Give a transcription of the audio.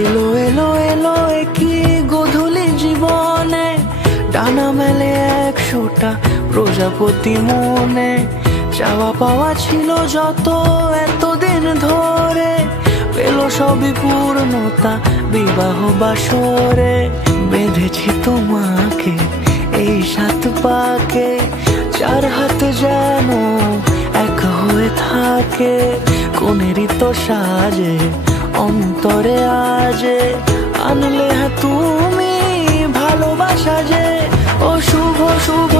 এলো এলো এলো কি গধূলি জীবনে, ডানা মেলে 100টা প্রজাপতি মনে। চাওয়া পাওয়া ছিল যত এতদিন ধরে, পেল সবই পূর্ণতা বিবাহ বাসরে। বেঁধেছি তোমাকে এই 7 পাকে, 4 হাত যেন এক হয়ে থাকে। কোনেরই তো সাজে অন্তরে আজে, আনলে তুমি ভালোবাসা যে। ও শুভ শুভ